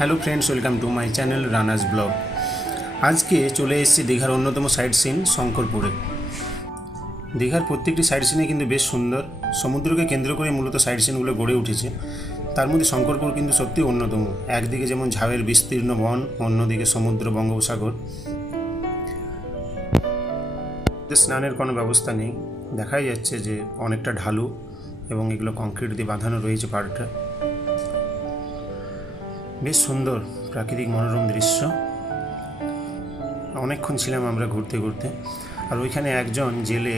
Hello friends, welcome to my channel Ranas blog. আজকে চলে এসেছি দীঘার অন্যতম সাইট সিন শঙ্করপুরে। দীঘার প্রত্যেকটি সাইট সিনে কিন্তু বেশ সুন্দর, সমুদ্রকে কেন্দ্র করে মূলত সাইট সিনগুলো গড়ে উঠেছে। তার মধ্যে শঙ্করপুর কিন্তু সত্যি অন্যতম। একদিকে যেমন ঝাউয়ের বিস্তীর্ণ বন, অন্যদিকে সমুদ্র বঙ্গোপসাগর। স্নানের কোনো ব্যবস্থা নেই, দেখাই যাচ্ছে যে অনেকটা ঢালু এবং এগুলো কংক্রিট দিয়ে বাঁধানো রয়েছে পাড়টা। বেশ সুন্দর প্রাকৃতিক মনোরম দৃশ্য। অনেকক্ষণ ছিলাম আমরা ঘুরতে ঘুরতে। আর ওইখানে একজন জেলে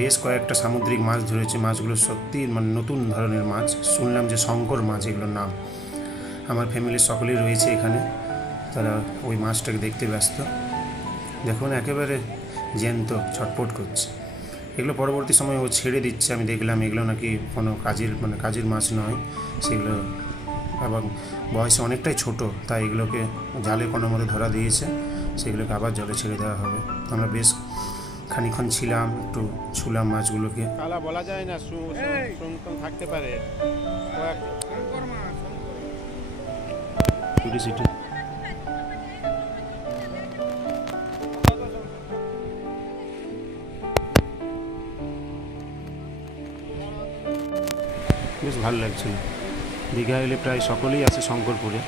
বেশ কয়েকটা সামুদ্রিক মাছ ধরেছে। মাছগুলো সত্যি মানে নতুন ধরনের মাছ, শুনলাম যে শঙ্কর মাছ এগুলোর নাম। আমার ফ্যামিলির সকলেই রয়েছে এখানে, তারা ওই মাছটাকে দেখতে ব্যস্ত। দেখুন একেবারে জ্যান্ত, ছটপট করছে। এগুলো পরবর্তী সময় ও ছেড়ে দিচ্ছে, আমি দেখলাম। এগুলো নাকি কোনো কাজের মাছ নয়, সেগুলো এবং বয়সে অনেকটাই ছোট, তাই এগুলোকে জালে কোনো মতো ধরা দিয়েছে, সেগুলোকে আবার জলে ছেড়ে দেওয়া হবে। আমরা বেশ খানিক্ষণ ছিলাম, একটু ছুলাম মাছগুলোকে। কালা বলা যায় না, থাকতে পারে। বেশ ভালো লাগছিল। দীঘা এলে প্রায় সকলেই আছে শঙ্করপুরে।